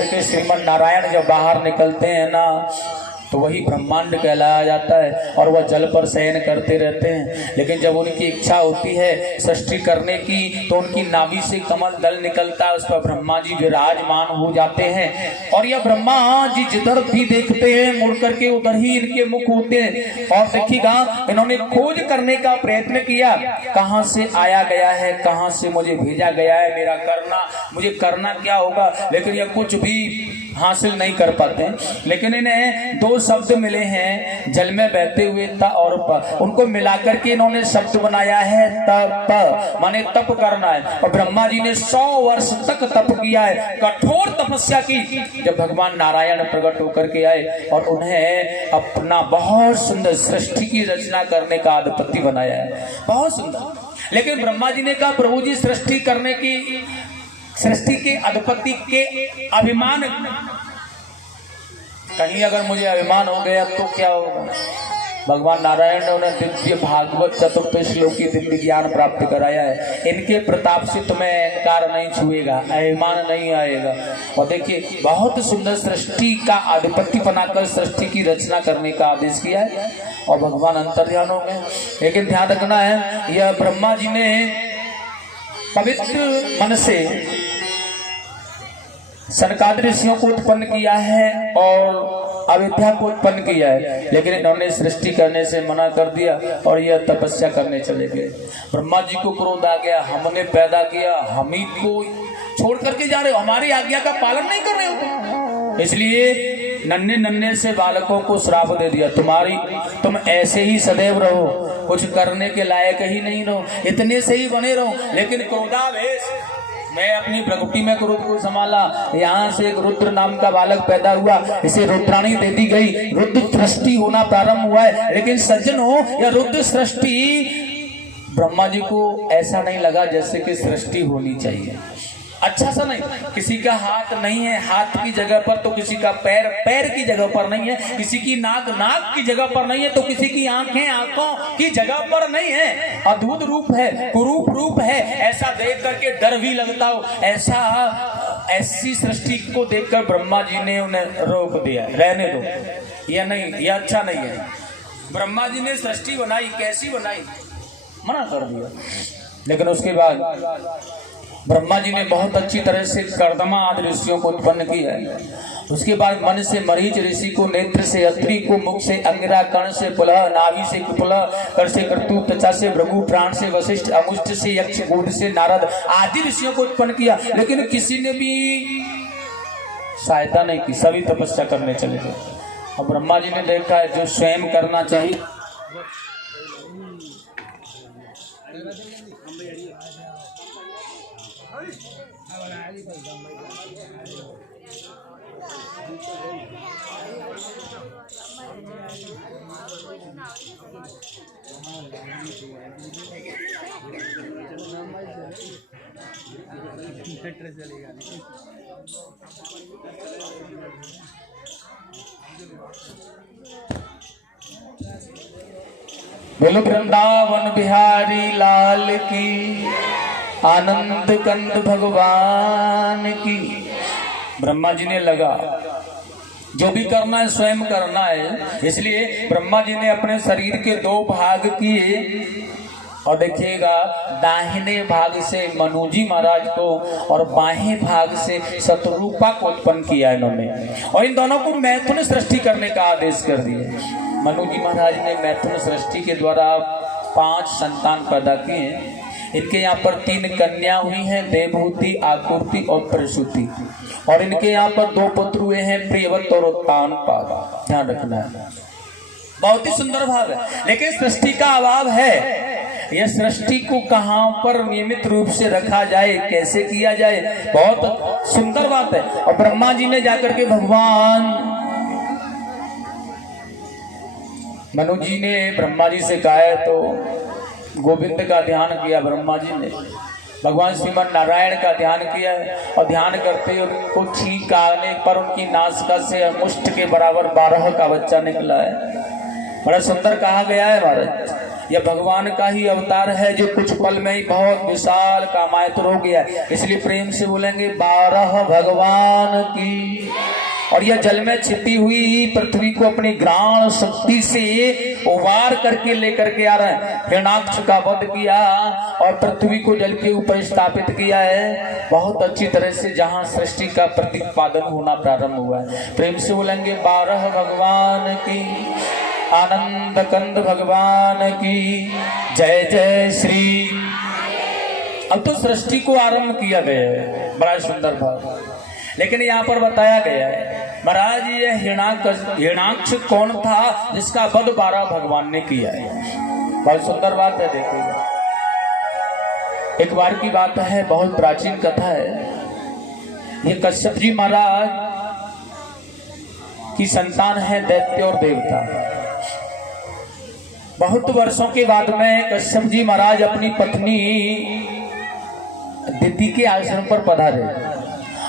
करके श्रीमन नारायण जब बाहर निकलते हैं ना तो वही ब्रह्मांड कहलाया जाता है और वह जल पर शयन करते रहते हैं। लेकिन जब उनकी इच्छा होती है सृष्टि करने की तो उनकी नाभि से कमल दल निकलता है, उस पर ब्रह्मा जी विराजमान हो जाते हैं और यह ब्रह्मा जी जिधर भी देखते हैं मुड़ करके उधर ही इनके मुख होते हैं। और देखिएगा इन्होंने खोज करने का प्रयत्न किया, कहाँ से आया गया है, कहाँ से मुझे भेजा गया है, मुझे करना क्या होगा, लेकिन यह कुछ भी हासिल नहीं कर पाते। लेकिन इन्हें दो शब्द मिले हैं, जल में बहते हुए त और प, उनको मिलाकर के इन्होंने शब्द बनाया है तप, माने तप करना है। और ब्रह्मा जी ने 100 वर्ष तक तप किया है, कठोर तपस्या की। जब भगवान नारायण प्रकट होकर के आए और उन्हें अपना बहुत सुंदर सृष्टि की रचना करने का अधिपति बनाया है, बहुत सुंदर। लेकिन ब्रह्मा जी ने कहा प्रभु जी सृष्टि के अधिपति के अभिमान, कहीं अगर मुझे अभिमान हो गया तो क्या होगा। भगवान नारायण ने उन्हें दिव्य भागवत चतुर्थ श्लोक की दिव्य ज्ञान प्राप्त कराया है। इनके प्रताप से तुम्हें कार नहीं छुएगा, अभिमान नहीं आएगा। और देखिए बहुत सुंदर सृष्टि का अधिपति बनाकर सृष्टि की रचना करने का आदेश किया है और भगवान अंतर्ध्यान हो गए। लेकिन ध्यान रखना है, यह ब्रह्मा जी ने पवित्र मन से सनकादिक ऋषियों को उत्पन्न किया है और अविद्या को उत्पन्न किया है, लेकिन इन्होंने सृष्टि करने से मना कर दिया और यह तपस्या करने चले गए। ब्रह्मा जी को क्रोध आ गया, हमने पैदा किया, हम ही को छोड़ करके जा रहे हो, हमारी आज्ञा का पालन नहीं कर रहे हो। इसलिए नन्हे नन्हे से बालकों को श्राप दे दिया, तुम ऐसे ही सदैव रहो, कुछ करने के लायक ही नहीं रहो, इतने से ही बने रहो। लेकिन क्रोधावेश, मैं अपनी प्रकृति में क्रोध को संभाला, यहाँ से एक रुद्र नाम का बालक पैदा हुआ, इसे रुद्राणी दे दी गई, रुद्र सृष्टि होना प्रारंभ हुआ है। लेकिन सज्जन हो, यह रुद्र सृष्टि ब्रह्मा जी को ऐसा नहीं लगा जैसे कि सृष्टि होनी चाहिए, अच्छा सा नहीं। किसी का हाथ नहीं है हाथ की जगह पर, तो किसी का पैर पैर की जगह पर नहीं है, किसी की नाक नाक की जगह पर नहीं है, तो किसी की आंखें आंखों की जगह पर नहीं है। अद्भुत रूप है, कुरूप रूप है, ऐसा देख करके डर भी लगता हो। ऐसी सृष्टि को देखकर ब्रह्मा जी ने उन्हें रोक दिया, रहने दो, यह नहीं, यह अच्छा नहीं है। ब्रह्मा जी ने सृष्टि बनाई, कैसी बनाई, मना कर दिया। लेकिन उसके बाद ब्रह्मा जी ने बहुत अच्छी तरह से कर्दमा आदि ऋषियों को उत्पन्न किया है। उसके बाद मन से मरीच ऋषि को, नेत्र से अत्रि को, मुख से अंगिरा, कर्ण से पुलह, नाभि से कुपुलह, कर से कर्तु, त्वचा से भृगु, प्राण से वशिष्ठ, अमुष्ट से यक्ष, गोद से नारद आदि ऋषियों को उत्पन्न किया। लेकिन किसी ने भी सहायता नहीं की, सभी तपस्या करने चले गए। और ब्रह्मा जी ने देखा है जो स्वयं करना चाहिए बोलो वृंदावन बिहारी लाल की, आनंद कंद भगवान की। ब्रह्मा जी ने लगा जो भी करना है स्वयं करना है, इसलिए ब्रह्मा जी ने अपने शरीर के 2 भाग किए। और देखिएगा दाहिने भाग से मनु जी महाराज को और बाएं भाग से शत्रुपा को उत्पन्न किया इन्होंने, और इन दोनों को मैथुन सृष्टि करने का आदेश कर दिया। मनु जी महाराज ने मैथुन सृष्टि के द्वारा 5 संतान पैदा किए हैं। इनके यहाँ पर 3 कन्या हुई हैं, देवहूति, आकृति और प्रसूति। और इनके यहाँ पर 2 पुत्र हुए हैं, प्रियव्रत और उत्तानपाद। ध्यान रखना है, बहुत ही सुंदर भाव है। लेकिन सृष्टि का अभाव है, यह सृष्टि को कहाँ पर नियमित रूप से रखा जाए, कैसे किया जाए, बहुत सुंदर बात है। और ब्रह्मा जी ने जाकर के भगवान मनु जी ने ब्रह्मा जी से कहा है तो गोविंद का ध्यान किया ब्रह्मा जी ने, भगवान श्रीमन नारायण का ध्यान किया है। और ध्यान करते उनको ठीक आने पर उनकी नासिका से मुष्ट के बराबर 12 का बच्चा निकला है। बड़ा सुंदर कहा गया है महाराज, यह भगवान का ही अवतार है जो कुछ पल में ही बहुत विशाल कामायतुर हो गया। इसलिए प्रेम से बोलेंगे 12 भगवान की। और यह जल में छिपी हुई पृथ्वी को अपनी घ्राण शक्ति से उबार करके लेकर के आ रहा है। हिरण्याक्ष का वध किया और पृथ्वी को जल के ऊपर स्थापित किया है बहुत अच्छी तरह से, जहां सृष्टि का प्रतिपादन होना प्रारंभ हुआ है। प्रेम से बोलेंगे 12 भगवान की, आनंद कंद भगवान की जय जय श्री। अब तो सृष्टि को आरंभ किया गया है, बड़ा सुंदर भाव। लेकिन यहाँ पर बताया गया है महाराज ये हिरण्याक्ष कौन था जिसका वध 12 भगवान ने किया है। बहुत सुंदर बात है। देखिएगा, एक बार की बात है, बहुत प्राचीन कथा है। ये कश्यप जी महाराज की संतान है दैत्य और देवता। बहुत वर्षों के बाद में कश्यप जी महाराज अपनी पत्नी दिति के आश्रम पर पधारे,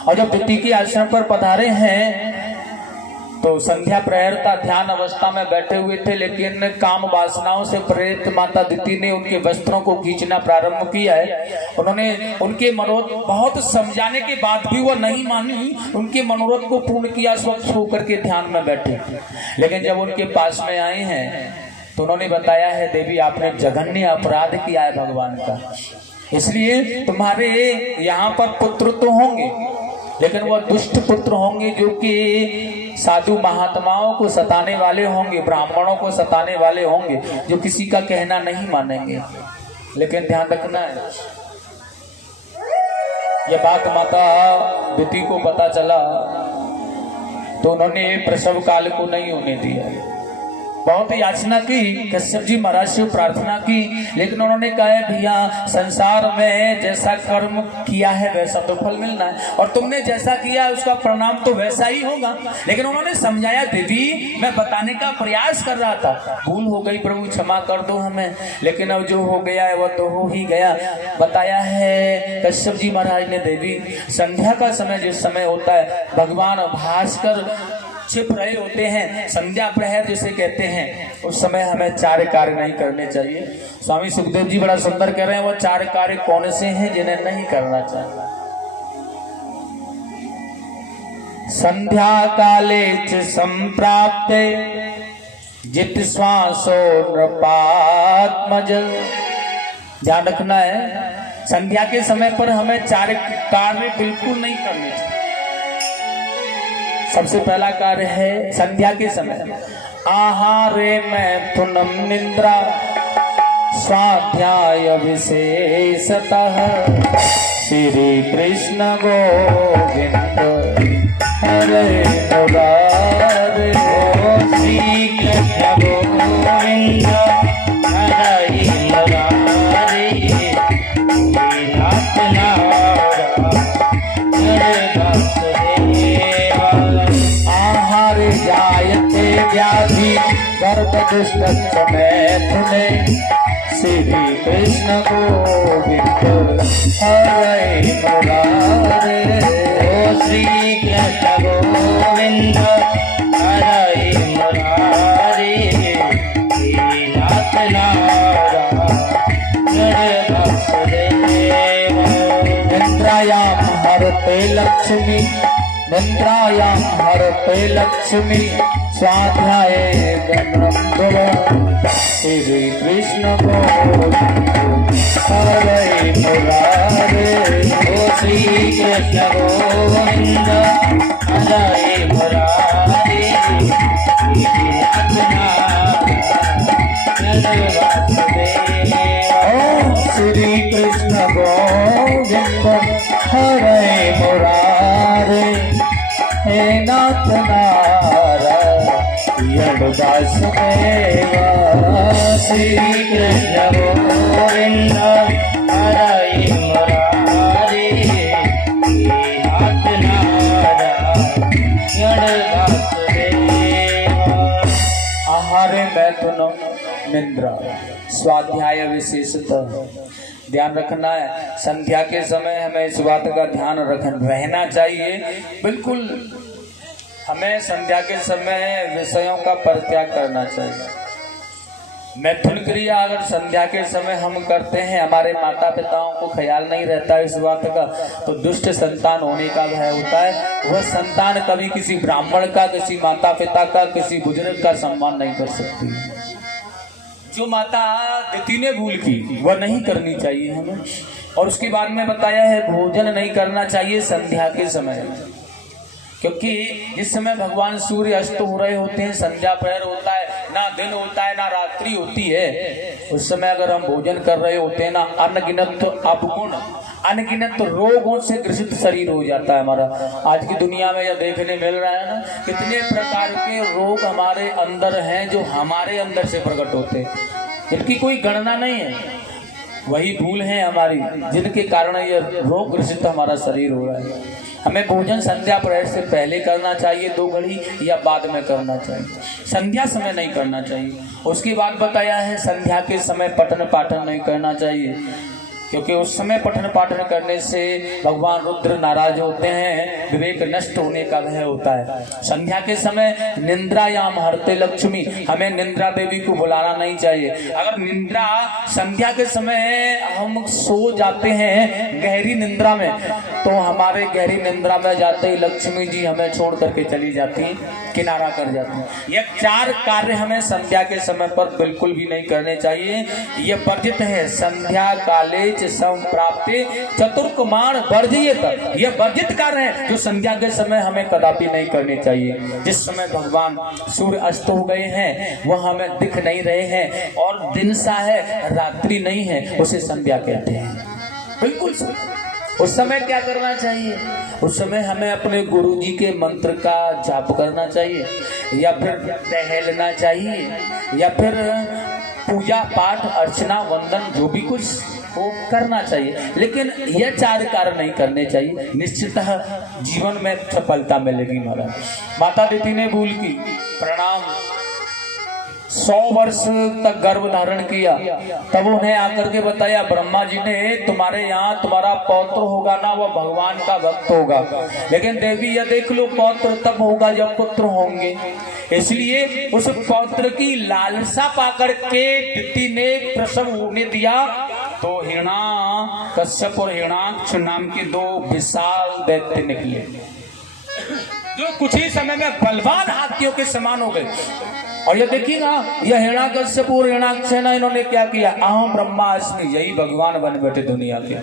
और जब दिति के आश्रम पर पधारे हैं तो संध्या प्रहर का ध्यान अवस्था में बैठे हुए थे, लेकिन काम वासनाओं से प्रेरित माता दिति ने उनके वस्त्रों को खींचना प्रारंभ किया है। उन्होंने उनके मनोरथ बहुत समझाने के बाद भी वो नहीं मानी, उनके मनोरथ को पूर्ण किया, स्वच्छ होकर के ध्यान में बैठे। लेकिन जब उनके पास में आए हैं तो उन्होंने बताया है देवी आपने जघन्य अपराध किया है भगवान का, इसलिए तुम्हारे यहाँ पर पुत्र तो होंगे लेकिन वह दुष्ट पुत्र होंगे जो कि साधु महात्माओं को सताने वाले होंगे, ब्राह्मणों को सताने वाले होंगे, जो किसी का कहना नहीं मानेंगे। लेकिन ध्यान रखना है, यह बात माता दिति को पता चला तो उन्होंने प्रसव काल को नहीं होने दिया। बहुत याचना की, कश्यप जी महाराज से प्रार्थना की, लेकिन उन्होंने कहा भैया संसार में जैसा कर्म किया है वैसा तो फल मिलना है, और तुमने जैसा किया है उसका परिणाम तो वैसा ही होगा। लेकिन उन्होंने समझाया देवी मैं बताने का प्रयास कर रहा था, भूल हो गई प्रभु क्षमा कर दो हमें, लेकिन अब जो हो गया है वह तो हो ही गया। बताया है कश्यप जी महाराज ने देवी संध्या का समय जिस समय होता है भगवान भास्कर छिप रहे होते हैं, संध्या प्रहर जिसे कहते हैं, उस समय हमें 4 कार्य नहीं करने चाहिए। स्वामी सुखदेव जी बड़ा सुंदर कह रहे हैं वो 4 कार्य कौन से हैं जिन्हें नहीं करना चाहिए। संध्या काले च संप्राप्ते जित श्वासो नृपात्मज। ध्यान रखना है, संध्या के समय पर हमें 4 कार्य बिल्कुल नहीं करने चाहिए। सबसे पहला कार्य है संध्या के समय आहारे में पुनम निद्रा स्वाध्याय विशेषतः श्री कृष्ण गोविंद हरे मुरारे। श्री कृष्ण गोविंद हरे मुरारे। जायते व्याधि गर्भ दुष्ट मैथुने श्री कृष्ण गोविंद हरे मुरारे। श्री कृष्ण गोविंद हरे मुरारे। नाथ इंद्रायाम हरते लक्ष्मी, निद्रायाम हरते लक्ष्मी स्वाध्याय श्री कृष्ण गोविंद हरे मुरारे। श्री कृष्ण गोविंद हरे मुरारे। श्री कृष्ण गोविंद हरे मुरारे। हे नाथ नारायण वासुदेवा। श्री कृष्ण गोविंद हरे मुरारे। नाथ नारायण वासुदेवा। आहारे मैथुन निद्रा स्वाध्याय विशेषतः। ध्यान रखना है, संध्या के समय हमें इस बात का ध्यान रहना चाहिए। बिल्कुल हमें संध्या के समय विषयों का परित्याग करना चाहिए। मैथुन क्रिया अगर संध्या के समय हम करते हैं, हमारे माता पिताओं को ख्याल नहीं रहता इस बात का, तो दुष्ट संतान होने का भय होता है। वह संतान कभी किसी ब्राह्मण का, किसी माता पिता का, किसी बुजुर्ग का सम्मान नहीं कर सकती। जो माता दिति ने भूल की वह नहीं करनी चाहिए हमें। और उसके बाद में बताया है भोजन नहीं करना चाहिए संध्या के समय, क्योंकि जिस समय भगवान सूर्य अस्त हो रहे होते हैं, संध्या प्रहर होता है, ना दिन होता है ना रात्रि होती है, उस समय अगर हम भोजन कर रहे होते हैं ना, अनगिनत अपगुण, अनगिनत रोगों से ग्रसित शरीर हो जाता है हमारा। आज की दुनिया में यह देखने मिल रहा है ना, कितने प्रकार के रोग हमारे अंदर हैं जो हमारे अंदर से प्रकट होते हैं, इनकी कोई गणना नहीं है। वही भूल है हमारी जिनके कारण यह रोग ग्रसित हमारा शरीर हो रहा है। हमें भोजन संध्या प्रहर से पहले करना चाहिए 2 घड़ी, या बाद में करना चाहिए, संध्या समय नहीं करना चाहिए। उसके बाद बताया है संध्या के समय पठन पाठन नहीं करना चाहिए, क्योंकि उस समय पठन पाठन करने से भगवान रुद्र नाराज होते हैं, विवेक नष्ट होने का भय होता है। संध्या के समय निंद्रायाम हरते लक्ष्मी, हमें निंद्रा देवी को बुलाना नहीं चाहिए। अगर निंद्रा संध्या के समय हम सो जाते हैं गहरी निंद्रा में, तो हमारे गहरी निंद्रा में जाते ही लक्ष्मी जी हमें छोड़ करके चली जाती हैं, किनारा कर जाती हैं। ये 4 कार्य हमें संध्या के समय पर बिल्कुल भी नहीं करने चाहिए, ये वर्जित है। संध्या काले संप्राप्ते चतुर्कमाण वर्जित, ये वर्जित कार्य है जो संध्या के समय हमें कदापि नहीं करने चाहिए। जिस समय भगवान सूर्य अस्त हो गए हैं, वह हमें दिख नहीं रहे हैं और दिन सा है, रात्रि नहीं है, उसे संध्या कहते हैं। बिल्कुल उस समय क्या करना चाहिए? उस समय हमें अपने गुरु जी के मंत्र का जाप करना चाहिए, या फिर टहलना चाहिए, या फिर पूजा पाठ अर्चना वंदन जो भी कुछ वो करना चाहिए, लेकिन यह 4 कार्य नहीं करने चाहिए। निश्चितः जीवन में सफलता मिलेगी। महाराज माता दिति ने भूल की, प्रणाम, 100 वर्ष तक गर्भ धारण किया, तब उन्हें आकर के बताया ब्रह्मा जी ने तुम्हारे यहाँ तुम्हारा पौत्र होगा ना, वह भगवान का भक्त होगा। लेकिन देवी यह देख लो, पौत्र तब होगा जब पुत्र होंगे। इसलिए उस पौत्र की लालसा पाकर के दिति ने प्रसव होने दिया, तो हिरणा कश्यप और हिरणाक्ष नाम के 2 विशाल दैत्य निकले, जो कुछ ही समय में बलवान हाथियों के समान हो गए। और ये देखिएगा, यह हिरणाकश्यप और हिरणाक्ष है ना, इन्होंने क्या किया, अहम ब्रह्मास्मि, यही भगवान बन बैठे दुनिया के।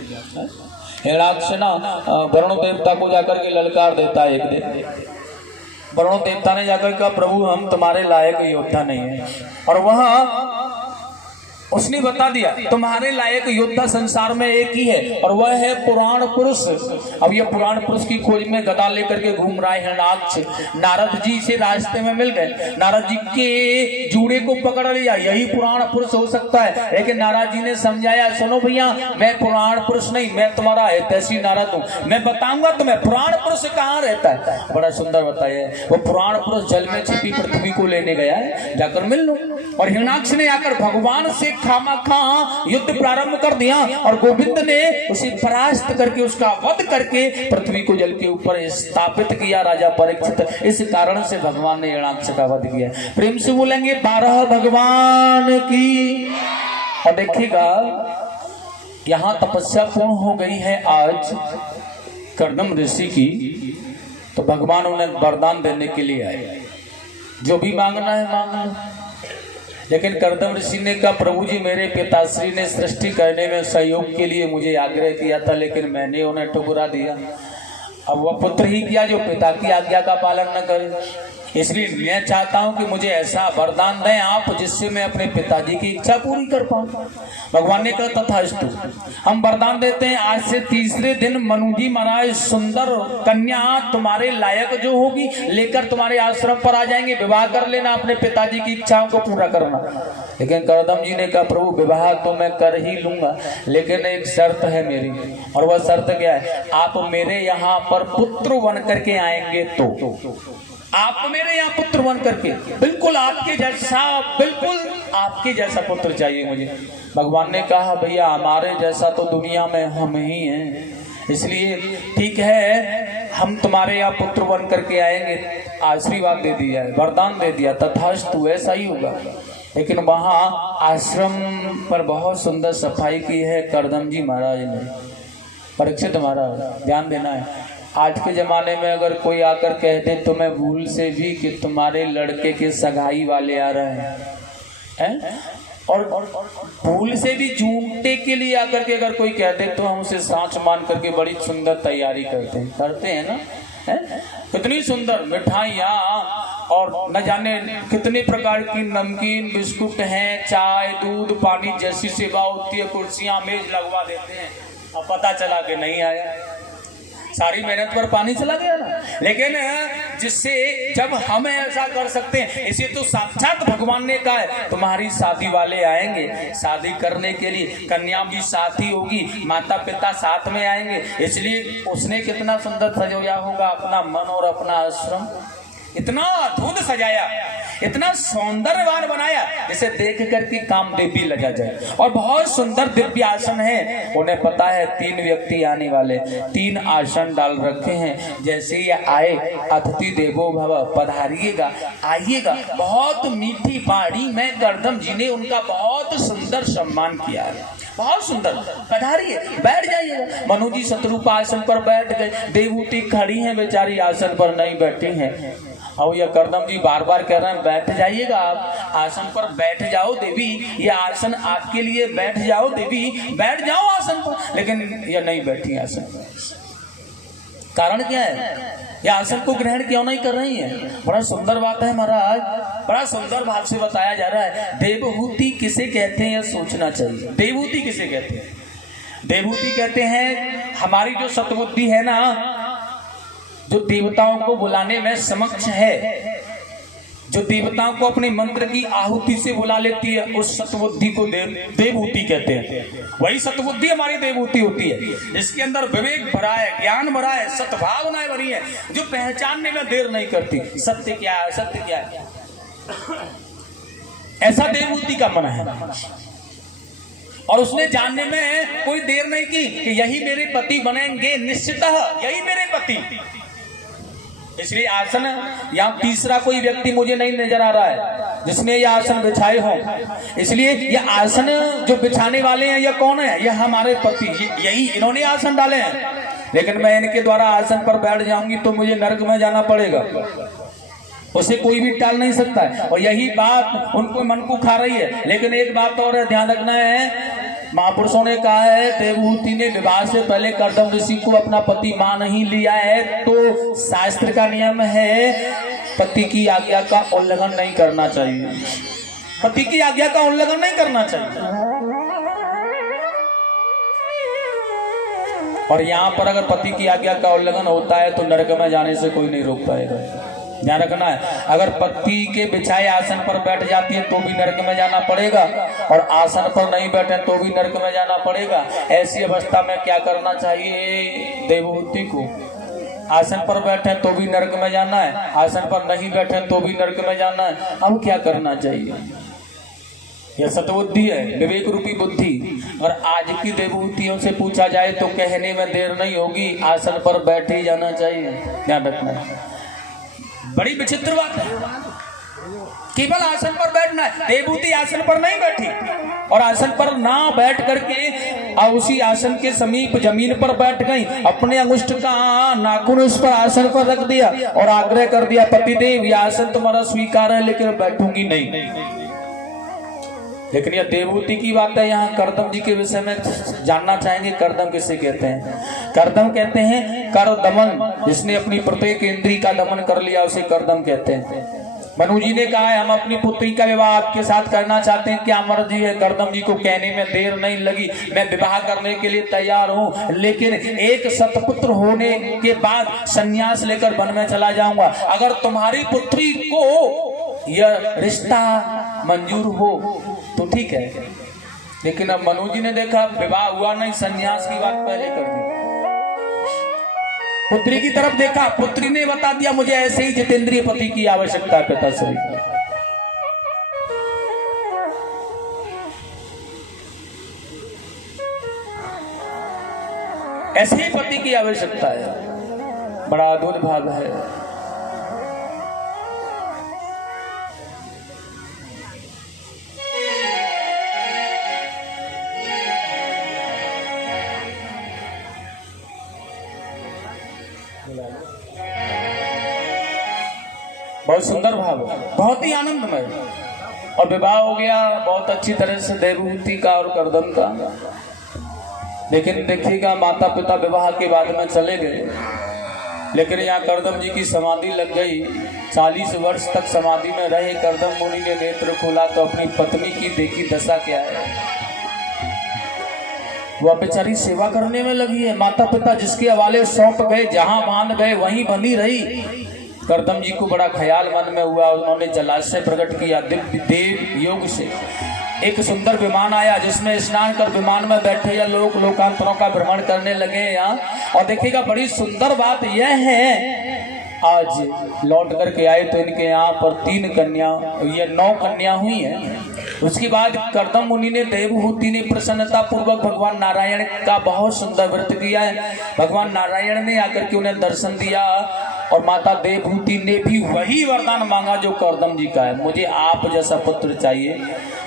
हिरणाक्ष ना वरुण देवता को जाकर के ललकार देता है एक दिन। वरुण देवता ने जाकर कहा प्रभु हम तुम्हारे लायक योद्धा नहीं है, और वहां उसने बता दिया तुम्हारे लायक योद्धा संसार में एक ही है, और वह है पुराण पुरुष। अब यह पुराण पुरुष की खोज में गदा लेकर के घूम रहा है हिरणाक्ष। नारद जी से रास्ते में मिल गए, नारद जी के जूड़े को पकड़ लिया, यही पुराण पुरुष हो सकता है। लेकिन नारद जी ने समझाया, सुनो भैया मैं पुराण पुरुष नहीं, मैं तुम्हारा हितैषी नारद हूँ, मैं बताऊंगा तुम्हें पुराण पुरुष कहाँ रहता है। बड़ा सुंदर बताया, वो पुराण पुरुष जल में छिपी पृथ्वी को लेने गया है, जाकर मिल लो। और हिरणाक्ष ने आकर भगवान से खामाखा युद्ध प्रारंभ कर दिया, और गोविंद ने उसे परास्त करके उसका वध करके पृथ्वी को जल के ऊपर स्थापित किया राजा परीक्षित। इस कारण से भगवान ने हिरणाक्ष का वध किया। प्रेम से बोलेंगे 12 भगवान की। और देखिएगा यहाँ तपस्या पूर्ण हो गई है आज कर्दम ऋषि की, तो भगवान उन्हें वरदान देने के लिए आए, जो भी मांगना है मांग लो। लेकिन कर्दम ऋषि ने कहा प्रभु जी मेरे पिताश्री ने सृष्टि करने में सहयोग के लिए मुझे आग्रह किया था, लेकिन मैंने उन्हें ठुकरा दिया। अब वह पुत्र ही किया जो पिता की आज्ञा का पालन न करे। इसलिए मैं चाहता हूं कि मुझे ऐसा वरदान दें आप जिससे मैं अपने पिताजी की इच्छा पूरी कर पाऊं। भगवान ने कहा तथास्तु, हम वरदान देते हैं आज से 3रे दिन मनु जी महाराज सुंदर कन्या तुम्हारे लायक जो होगी लेकर तुम्हारे आश्रम पर आ जाएंगे, विवाह कर लेना, अपने पिताजी की इच्छाओं को पूरा करना। लेकिन कर्दम जी ने कहा प्रभु विवाह तो मैं कर ही लूंगा, लेकिन एक शर्त है मेरी, और वह शर्त क्या है, आप मेरे यहाँ पर पुत्र बन करके आएंगे तो आप मेरे यहाँ पुत्र बन करके, बिल्कुल आपके जैसा, बिल्कुल आपके जैसा पुत्र चाहिए मुझे। भगवान ने कहा भैया हमारे जैसा तो दुनिया में हम ही हैं, इसलिए ठीक है हम तुम्हारे यहाँ पुत्र बन करके आएंगे। आशीर्वाद दे दिया है, वरदान दे दिया, तथास्तु ऐसा ही होगा। लेकिन वहाँ आश्रम पर बहुत सुंदर सफाई की है करदम जी महाराज ने। परीक्षित महाराज ध्यान देना है, आज के जमाने में अगर कोई आकर कह दे तो मैं भूल से भी कि तुम्हारे लड़के के सगाई वाले आ रहे हैं और भूल से भी झूठे के लिए आकर के अगर कोई कह दे तो हम उसे सांच मान करके बड़ी सुंदर तैयारी करते हैं ना है? कितनी सुंदर मिठाइयाँ और न जाने कितने प्रकार की नमकीन बिस्कुट हैं, चाय दूध पानी जैसी सेवा होती है, कुर्सियां मेज लगवा देते हैं। अब पता चला कि नहीं आया, सारी मेहनत पर पानी चला गया ना। लेकिन जिससे जब हम ऐसा कर सकते हैं, इसे तो साक्षात भगवान ने कहा है तुम्हारी शादी वाले आएंगे, शादी करने के लिए कन्या भी साथ ही होगी, माता पिता साथ में आएंगे, इसलिए उसने कितना सुंदर सजाया होगा अपना मन और अपना आश्रम, इतना अद्भुत सजाया, इतना सौंदर्यवान बनाया जिसे देख करके कामदेव भी लजा जाए। और बहुत सुंदर दिव्य आसन है, उन्हें पता है 3 व्यक्ति आने वाले, 3 आसन डाल रखे हैं। जैसे ये आए अतिथि देवो भव, पधारिएगा आइएगा। बहुत मीठी बाड़ी में करदम जी ने उनका बहुत सुंदर सम्मान किया है, बहुत सुंदर। पधारिए, बैठ जाइएगा। मनु जी शत्रुपा आसन पर बैठ गए, देवहूति खड़ी हैं बेचारी आसन पर नहीं बैठी हैं। और ये करदम जी बार बार कह रहे हैं बैठ जाइएगा, आप आसन पर बैठ जाओ देवी, ये आसन आपके लिए, बैठ जाओ देवी, बैठ जाओ आसन पर। लेकिन ये नहीं बैठी आसन पर। कारण क्या है? ये आसन को ग्रहण क्यों नहीं कर रही है? बड़ा सुंदर बात है महाराज, बड़ा सुंदर भाव से बताया जा रहा है। देवहूति किसे कहते हैं यह सोचना चाहिए। देवहूति किसे कहते हैं? देवहूति कहते हैं हमारी जो सतबुद्धि है ना, जो देवताओं को बुलाने में समक्ष है, जो देवताओं को अपने मंत्र की आहुति से बुला लेती है, उस सतबुद्धि को देवहूति कहते हैं। वही सतबुद्धि हमारी देवहूति होती है, जिसके अंदर विवेक भरा है, ज्ञान भरा है, सद्भावनाएं भरी है, जो पहचानने में देर नहीं करती सत्य क्या है, सत्य क्या है। ऐसा देवहूति का मन है। और उसने जानने में कोई देर नहीं की कि यही मेरे पति बनेंगे, निश्चितः यही मेरे पति। इसलिए आसन, यहाँ तीसरा कोई व्यक्ति मुझे नहीं नजर आ रहा है जिसने ये आसन बिछाए हो। इसलिए ये आसन जो बिछाने वाले हैं ये कौन है? ये हमारे पति, यही इन्होंने आसन डाले हैं। लेकिन मैं इनके द्वारा आसन पर बैठ जाऊंगी तो मुझे नरक में जाना पड़ेगा, उसे कोई भी टाल नहीं सकता है। और यही बात उनको मन को खा रही है। लेकिन एक बात और है, ध्यान रखना है, महापुरुषों ने कहा है देवहूति ने विवाह से पहले करदम ऋषि को अपना पति मान नहीं लिया है, तो शास्त्र का नियम है पति की आज्ञा का उल्लंघन नहीं करना चाहिए, पति की आज्ञा का उल्लंघन नहीं करना चाहिए। और यहाँ पर अगर पति की आज्ञा का उल्लंघन होता है तो नरक में जाने से कोई नहीं रोक पाएगा। ध्यान रखना है, अगर पति के बिछाए आसन पर बैठ जाती है तो भी नरक में जाना पड़ेगा, और आसन पर नहीं बैठे तो भी नरक में जाना पड़ेगा। ऐसी अवस्था में क्या करना चाहिए देवहूति को? आसन पर बैठे तो भी नरक में जाना है, आसन पर नहीं बैठे तो भी नरक में जाना है। अब क्या करना चाहिए? यह सतबुद्धि है, विवेक रूपी बुद्धि। और आज की देवहूतियों से पूछा जाए तो कहने में देर नहीं होगी, आसन पर बैठ ही जाना चाहिए। ध्यान रखना है, बड़ी विचित्र बात है, केवल आसन पर बैठना है। देवहूति आसन पर नहीं बैठी, और आसन पर ना बैठ करके और उसी आसन के समीप जमीन पर बैठ गई, अपने अंगुष्ठ का नाखून उस पर आसन पर रख दिया और आग्रह कर दिया पतिदेव यह आसन तुम्हारा स्वीकार है लेकिन बैठूंगी नहीं। लेकिन यह देवहूति की बात है। यहाँ करदम जी के विषय में जानना चाहेंगे, करदम किसे कहते हैं? करदम कहते हैं कर दमन, जिसने अपनी प्रत्येक इंद्री का दमन कर लिया उसे करदम कहते हैं। मनु जी ने कहा है हम अपनी पुत्री का विवाह आपके साथ करना चाहते हैं, क्या मर्जी है? करदम जी को कहने में देर नहीं लगी, मैं विवाह करने के लिए तैयार हूँ, लेकिन एक सतपुत्र होने के बाद संन्यास लेकर वन में चला जाऊंगा। अगर तुम्हारी पुत्री को यह रिश्ता मंजूर हो तो ठीक है। लेकिन अब मनु जी ने देखा विवाह हुआ नहीं, संन्यास की बात पहले कर दी। पुत्री की तरफ देखा, पुत्री ने बता दिया मुझे ऐसे ही जितेंद्रिय पति की आवश्यकता है पिताश्री। ऐसे ही पति की आवश्यकता है। बड़ा अद्भुत भाव है। बहुत सुंदर भाव, बहुत ही आनंदमय। और विवाह हो गया बहुत अच्छी तरह से देवहूति का और करदम का। लेकिन देखिएगा माता पिता विवाह के बाद में चले गए, लेकिन यहाँ करदम जी की समाधि लग गई। 40 वर्ष तक समाधि में रहे करदम मुनि ने नेत्र खोला तो अपनी पत्नी की देखी दशा क्या है। वह बेचारी सेवा करने में लगी है। माता पिता जिसके हवाले सौंप गए, जहां बांध गए वहीं बंधी रही। करदम जी को बड़ा ख्याल मन में हुआ। उन्होंने जलाशय प्रकट किया। दिव्य देव योग से एक सुंदर विमान आया जिसमें स्नान कर विमान में बैठे या लोग लोकांतरों का भ्रमण करने लगे यहाँ। और देखिएगा बड़ी सुंदर बात यह है, आज लौट करके आए तो इनके यहाँ पर 3 कन्या, ये 9 कन्या हुई हैं। उसके बाद करदम मुनि ने देवहूति ने प्रसन्नता पूर्वक भगवान नारायण का बहुत सुंदर व्रत किया है। भगवान नारायण ने आकर के उन्हें दर्शन दिया और माता देवहूति ने भी वही वरदान मांगा जो करदम जी का है, मुझे आप जैसा पुत्र चाहिए।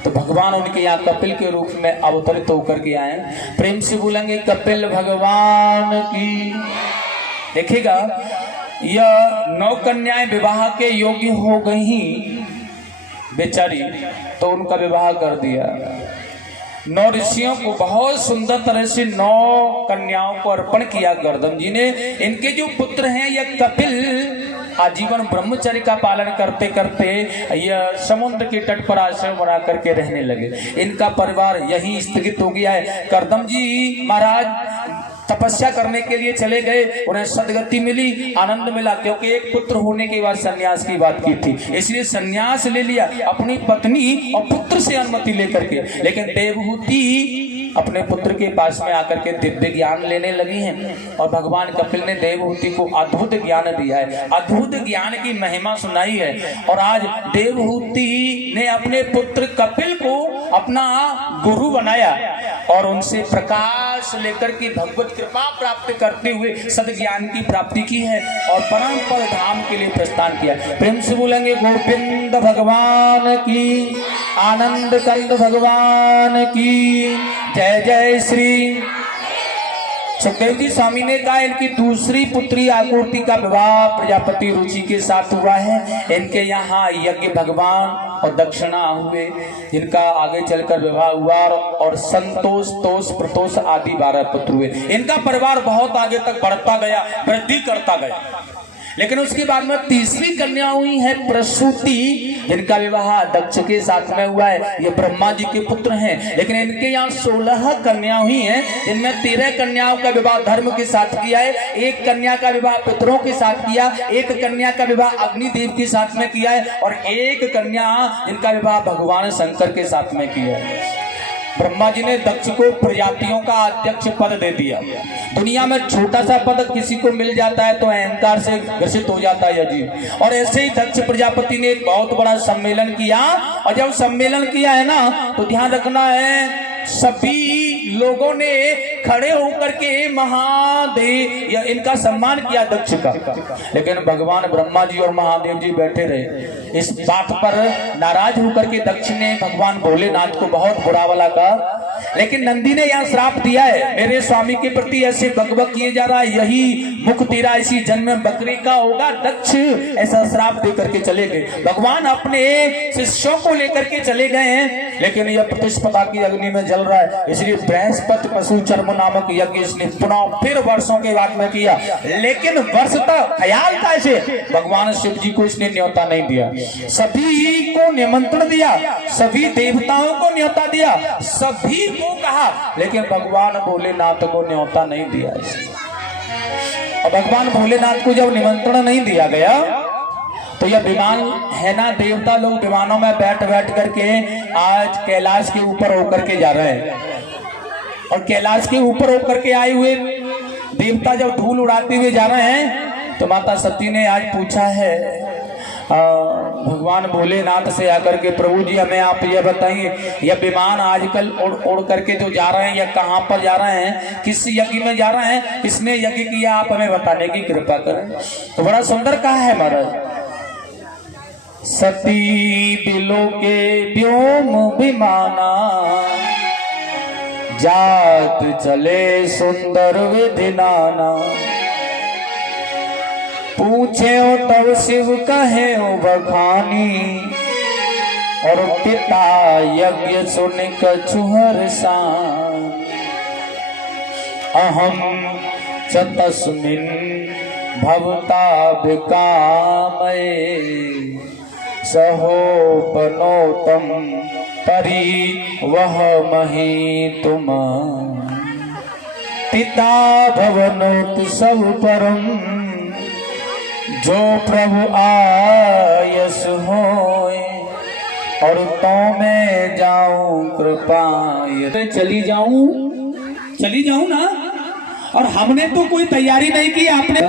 तो भगवान उनके यहाँ कपिल के रूप में अवतरित होकर के आए। प्रेम से बोलेंगे कपिल भगवान की। देखिएगा यह 9 कन्याएं विवाह के योग्य हो गई बेचारी, तो उनका विवाह कर दिया। 9 ऋषियों को बहुत सुंदर तरह से 9 कन्याओं को अर्पण किया करदम जी ने। इनके जो पुत्र हैं यह कपिल आजीवन ब्रह्मचर्य का पालन करते करते यह समुद्र के तट पर आश्रम बना करके रहने लगे। इनका परिवार यहीं स्थगित हो गया है। करदम जी महाराज तपस्या करने के लिए चले गए, उन्हें सदगति मिली, आनंद मिला, क्योंकि एक पुत्र होने के बाद सन्यास की बात की थी, इसलिए सन्यास ले लिया अपनी पत्नी और पुत्र से अनुमति लेकर के। लेकिन देवहूति अपने पुत्र के पास में आकर के दिव्य ज्ञान लेने लगी हैं और भगवान कपिल ने देवहूति को अद्भुत ज्ञान दिया है, अद्भुत ज्ञान की महिमा सुनाई है। और आज देवहूति ने अपने पुत्र कपिल को अपना गुरु बनाया और उनसे प्रकाश लेकर के भगवत कृपा प्राप्त करते हुए सद्ज्ञान की प्राप्ति की है और परम पद धाम के लिए प्रस्थान किया। प्रेम से बोलेंगे गोविंद भगवान की, आनंद कंद भगवान की जय जय श्री। सुखदेव जी स्वामी ने कहा इनकी दूसरी पुत्री आकृति का विवाह प्रजापति रुचि के साथ हुआ है। इनके यहाँ यज्ञ भगवान और दक्षिणा हुए, जिनका आगे चलकर विवाह हुआ और संतोष तोष प्रतोष आदि 12 पुत्र हुए। इनका परिवार बहुत आगे तक बढ़ता गया, वृद्धि करता गया। लेकिन उसके बाद में तीसरी कन्या हुई है प्रसूति, जिनका विवाह दक्ष के साथ में हुआ है। ये ब्रह्मा जी के पुत्र हैं। लेकिन इनके यहाँ 16 कन्या हुई हैं, जिनमें 13 कन्याओं का विवाह धर्म के साथ किया है, 1 कन्या का विवाह पितरों के साथ किया, 1 कन्या का विवाह अग्निदेव के साथ में किया है और 1 कन्या जिनका विवाह भगवान शंकर के साथ में किया है। ब्रह्मा जी ने दक्ष को प्रजातियों का अध्यक्ष पद दे दिया। दुनिया में छोटा सा पद किसी को मिल जाता है तो अहंकार से ग्रसित हो जाता है अजीब। और ऐसे ही दक्ष प्रजापति ने एक बहुत बड़ा सम्मेलन किया और जब सम्मेलन किया है ना तो ध्यान रखना है सभी लोगों ने खड़े होकर के महादेव या इनका सम्मान किया दक्ष का। लेकिन भगवान ब्रह्मा जी और महादेव जी बैठे रहे। इस बात पर नाराज होकर के दक्ष ने भगवान भोलेनाथ को बहुत बुरा वाला कहा। लेकिन नंदी ने यहाँ श्राप दिया है, मेरे स्वामी के प्रति ऐसे बकबक किए जा रहा है, यही मुख तेरा इसी जन्म में बकरी का होगा। दक्ष ऐसा श्राप दे करके चले गए। भगवान अपने शिष्यों को लेकर के चले गए हैं, लेकिन यह प्रतिस्पर्धा की अग्नि में जल रहा है। इसलिए बृहस्पति पशु चर्म नामक यज्ञ इसने पुनः फिर वर्षों के बाद में किया। लेकिन वर्ष तक ख्याल था ऐसे भगवान शिव जी को इसने न्योता नहीं दिया। सभी को निमंत्रण दिया, सभी देवताओं को न्योता दिया, सभी को कहा, लेकिन भगवान भोलेनाथ को न्योता नहीं दिया। और भगवान भोलेनाथ को जब निमंत्रण नहीं दिया गया तो यह विमान है ना, देवता लोग विमानों में बैठ बैठ करके आज कैलाश के ऊपर होकर के जा रहे हैं। और कैलाश के ऊपर होकर के आए हुए देवता जब धूल उड़ाते हुए जा रहे हैं तो माता सती ने आज पूछा है भगवान भोलेनाथ से आकर के, प्रभु जी हमें आप ये बताइए यह विमान आजकल उड़ करके जो जा रहे हैं या कहाँ पर जा रहे हैं, किस यज्ञ में जा रहे हैं, किसने यज्ञ किया, आप हमें बताने की कृपा करें। तो बड़ा सुंदर कहा है महाराज, सती बिलो के व्योम विमाना जात चले सुंदर विधि नाना। पूछे हो तब शिव कहे हो बखानी, और पिता यज्ञ सुन कछुहर सान। अहम च तस्मिन् भवताभिकामये सहोपनोतम परिवहमहि तुम। पिता भवनोत सब परम, जो प्रभु आयस होए, और तो मैं जाऊं कृपा। चली जाऊं ना, और हमने तो कोई तैयारी नहीं की, आपने